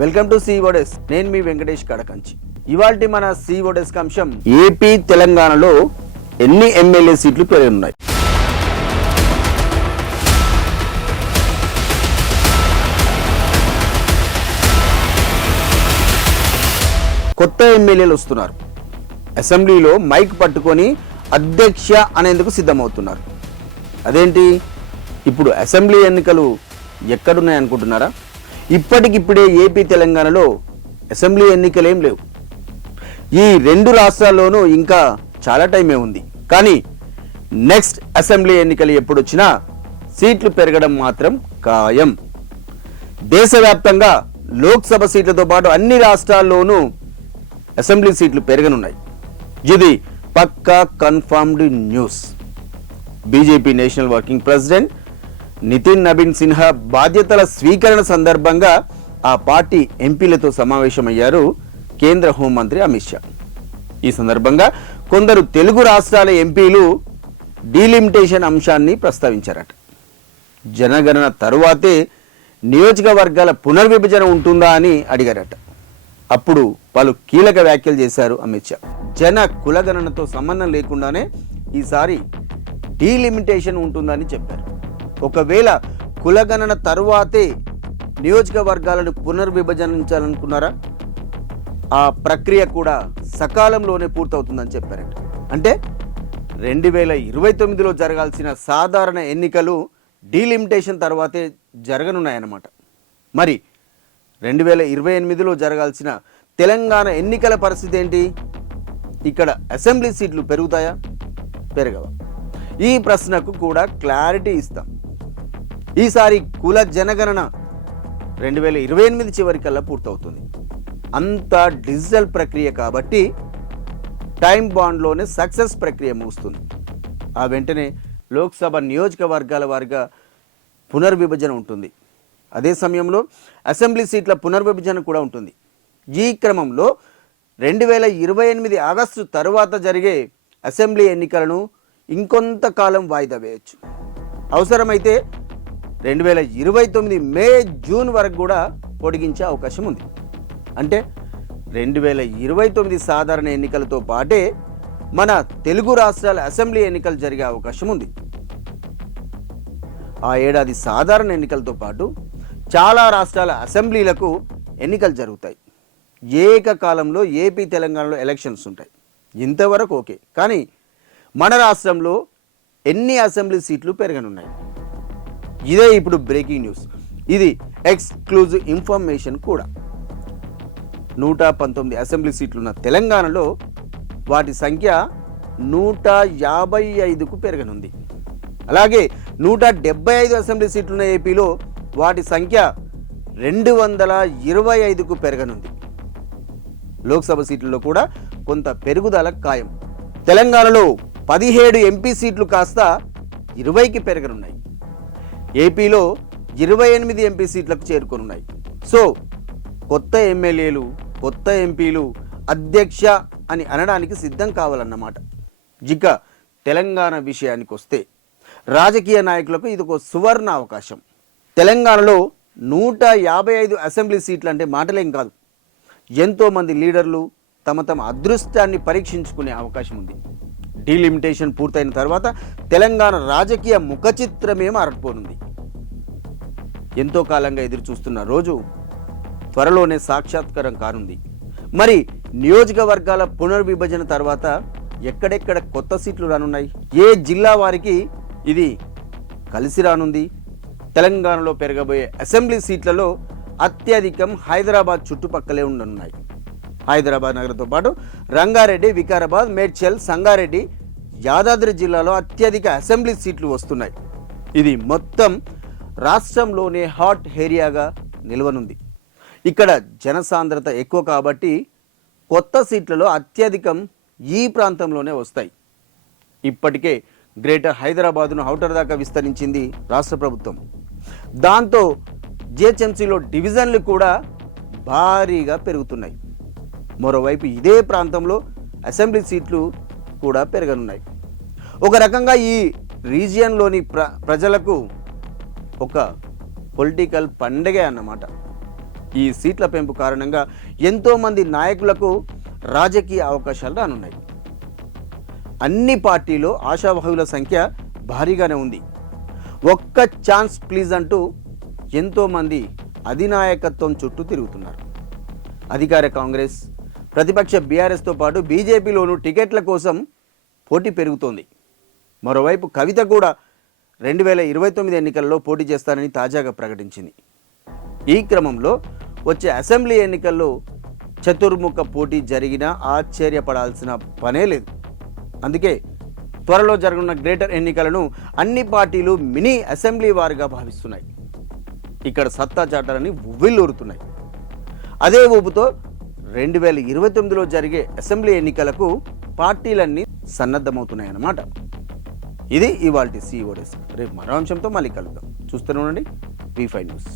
Welcome to సిఓడెస్ నేను మీ వెంకటేష్ కడకంచి. ఇవాల్టి మన సిఓడెస్ అంశం ఏపీ తెలంగాణలో ఎన్ని ఎమ్మెల్యే సీట్లు పెరిగినాయి కొత్త ఎమ్మెల్యేలు వస్తున్నారు. అసెంబ్లీలో మైక్ పట్టుకొని అధ్యక్ష అనేందుకు సిద్ధమవుతున్నారు. అదేంటి? ఇప్పుడు అసెంబ్లీ ఎన్నికలు ఎక్కడున్నాయి అనుకుంటున్నారా ఇప్పటికిప్పుడే ఏపీ తెలంగాణలో అసెంబ్లీ ఎన్నికలేం లేవు. ఈ రెండు రాష్ట్రాల్లోనూ ఇంకా చాలా టైమే ఉంది. కానీ నెక్స్ట్ అసెంబ్లీ ఎన్నికలు ఎప్పుడొచ్చినా సీట్లు పెరగడం మాత్రం ఖాయం. దేశవ్యాప్తంగా లోక్సభ సీట్లతో పాటు అన్ని రాష్ట్రాల్లోనూ అసెంబ్లీ సీట్లు పెరగనున్నాయి. ఇది పక్కా confirmed news. BJP national working president Nitin Nabin Sinha బాధ్యతల స్వీకరణ సందర్భంగా ఆ పార్టీ ఎంపీలతో సమావేశమయ్యారు కేంద్ర హోంమంత్రి అమిత్ షా. ఈ సందర్భంగా కొందరు తెలుగు రాష్ట్రాల ఎంపీలు డీలిమిటేషన్ అంశాన్ని ప్రస్తావించారట. జనగణన తరువాతే నియోజకవర్గాల పునర్విభజన ఉంటుందా అని అడిగారట. అప్పుడు పలు కీలక వ్యాఖ్యలు చేశారు అమిత్ షా. జన కులగణనతో సంబంధం లేకుండానే ఈసారి డీలిమిటేషన్ ఉంటుందని చెప్పారు. ఒకవేళ కులగణన తరువాతే నియోజకవర్గాలను పునర్విభజించాలనుకున్నారా ఆ ప్రక్రియ కూడా సకాలంలోనే పూర్తవుతుందని చెప్పారట. అంటే రెండు వేల ఇరవై తొమ్మిదిలో జరగాల్సిన సాధారణ ఎన్నికలు డీలిమిటేషన్ తర్వాతే జరగనున్నాయన్నమాట. మరి రెండు వేల ఇరవై ఎనిమిదిలో జరగాల్సిన తెలంగాణ ఎన్నికల పరిస్థితి ఏంటి? ఇక్కడ అసెంబ్లీ సీట్లు పెరుగుతాయా? పెరగవా? ఈ ప్రశ్నకు కూడా క్లారిటీ ఇస్తాం. ఈసారి కుల జనగణన రెండు వేల ఇరవై ఎనిమిది చివరికల్లా పూర్తవుతుంది. అంత డిజిటల్ ప్రక్రియ కాబట్టి టైం బాండ్లోనే సక్సెస్ ప్రక్రియ ముగుస్తుంది. ఆ వెంటనే లోక్సభ నియోజకవర్గాల వారిగా పునర్విభజన ఉంటుంది. అదే సమయంలో అసెంబ్లీ సీట్ల పునర్విభజన కూడా ఉంటుంది. ఈ క్రమంలో రెండు వేల ఇరవై ఎనిమిది ఆగస్టు తరువాత జరిగే అసెంబ్లీ ఎన్నికలను ఇంకొంతకాలం వాయిదా వేయచ్చు. అవసరమైతే రెండు వేల ఇరవై తొమ్మిది మే జూన్ వరకు కూడా పొడిగించే అవకాశం ఉంది. అంటే రెండు వేల ఇరవై తొమ్మిది సాధారణ ఎన్నికలతో పాటే మన తెలుగు రాష్ట్రాల అసెంబ్లీ ఎన్నికలు జరిగే అవకాశం ఉంది. ఆ ఏడాది సాధారణ ఎన్నికలతో పాటు చాలా రాష్ట్రాల అసెంబ్లీలకు ఎన్నికలు జరుగుతాయి. ఏకకాలంలో ఏపీ తెలంగాణలో ఎలక్షన్స్ ఉంటాయి. ఇంతవరకు ఓకే. కానీ మన రాష్ట్రంలో ఎన్ని అసెంబ్లీ సీట్లు పెరగనున్నాయి? ఇదే ఇప్పుడు బ్రేకింగ్ న్యూస్. ఇది ఎక్స్క్లూజివ్ ఇన్ఫర్మేషన్ కూడా. నూట పంతొమ్మిది అసెంబ్లీ సీట్లున్న తెలంగాణలో వాటి సంఖ్య నూట యాభై ఐదుకు పెరగనుంది. అలాగే నూట డెబ్బై ఐదు అసెంబ్లీ సీట్లున్న ఏపీలో వాటి సంఖ్య రెండు వందల ఇరవై ఐదుకు పెరగనుంది. లోక్సభ సీట్లలో కూడా కొంత పెరుగుదల ఖాయం. తెలంగాణలో పదిహేడు ఎంపీ సీట్లు కాస్త ఇరవైకి పెరగనున్నాయి. ఏపీలో ఇరవై ఎనిమిది ఎంపీ సీట్లకు చేరుకొనున్నాయి. సో కొత్త ఎమ్మెల్యేలు కొత్త ఎంపీలు అధ్యక్ష అని అనడానికి సిద్ధం కావాలన్నమాట. ఇక తెలంగాణ విషయానికి వస్తే రాజకీయ నాయకులకు ఇది ఒక సువర్ణ అవకాశం. తెలంగాణలో నూట యాభై ఐదు అసెంబ్లీ సీట్లు అంటే మాటలేం కాదు. ఎంతోమంది లీడర్లు తమ తమ అదృష్టాన్ని పరీక్షించుకునే అవకాశం ఉంది. డీలిమిటేషన్ పూర్తయిన తర్వాత తెలంగాణ రాజకీయ ముఖచిత్రమే మారకపోనుంది ఎంతో కాలంగా ఎదురు చూస్తున్న రోజు త్వరలోనే సాక్షాత్కారం కానుంది. మరి నియోజకవర్గాల పునర్విభజన తర్వాత ఎక్కడెక్కడ కొత్త సీట్లు రానున్నాయి? ఏ జిల్లా వారికి ఇది కలిసి రానుంది? తెలంగాణలో పెరగబోయే అసెంబ్లీ సీట్లలో అత్యధికం హైదరాబాద్ చుట్టుపక్కలే ఉండనున్నాయి. హైదరాబాద్ నగరంతో పాటు రంగారెడ్డి వికారాబాద్ మేడ్చల్ సంగారెడ్డి యాదాద్రి జిల్లాలో అత్యధిక అసెంబ్లీ సీట్లు వస్తున్నాయి. ఇది మొత్తం రాష్ట్రంలోనే హాట్ ఏరియాగా నిలవనుంది. ఇక్కడ జనసాంద్రత ఎక్కువ కాబట్టి కొత్త సీట్లలో అత్యధికం ఈ ప్రాంతంలోనే వస్తాయి. ఇప్పటికే గ్రేటర్ హైదరాబాద్ను ఔటర్ దాకా విస్తరించింది రాష్ట్ర ప్రభుత్వం. దాంతో జిహెచ్ఎంసీలో డివిజన్లు కూడా భారీగా పెరుగుతున్నాయి. మరోవైపు ఇదే ప్రాంతంలో అసెంబ్లీ సీట్లు కూడా పెరగనున్నాయి. ఒక రకంగా ఈ రీజియన్లోని ప్ర ప్రజలకు ఒక పొలిటికల్ పండగే అన్నమాట. ఈ సీట్ల పెంపు కారణంగా ఎంతోమంది నాయకులకు రాజకీయ అవకాశాలు రానున్నాయి. అన్ని పార్టీలో ఆశావాహుల సంఖ్య భారీగానే ఉంది. ఒక్క ఛాన్స్ ప్లీజ్ అంటూ ఎంతోమంది అధినాయకత్వం చుట్టూ తిరుగుతున్నారు. అధికార కాంగ్రెస్ ప్రతిపక్ష బీఆర్ఎస్తో పాటు బీజేపీలోనూ టికెట్ల కోసం పోటీ పెరుగుతోంది. మరోవైపు కవిత కూడా రెండు వేల ఇరవై తొమ్మిది ఎన్నికల్లో పోటీ చేస్తానని తాజాగా ప్రకటించింది. ఈ క్రమంలో వచ్చే అసెంబ్లీ ఎన్నికల్లో చతుర్ముఖ పోటీ జరిగినా ఆశ్చర్యపడాల్సిన పనే లేదు. అందుకే త్వరలో జరగనున్న గ్రేటర్ ఎన్నికలను అన్ని పార్టీలు మినీ అసెంబ్లీ వారుగా భావిస్తున్నాయి. ఇక్కడ సత్తా చాటాలని ఉవ్విల్లూరుతున్నాయి అదే ఊపుతో రెండు వేల ఇరవై తొమ్మిదిలో జరిగే అసెంబ్లీ ఎన్నికలకు పార్టీలన్నీ సన్నద్ధమవుతున్నాయన్నమాట. ఇది ఇవాల్టి సీఓ డెస్క్ రేపు మరో అంశంతో మళ్ళీ కలుద్దాం. చూస్తూనే ఉండండి. P five news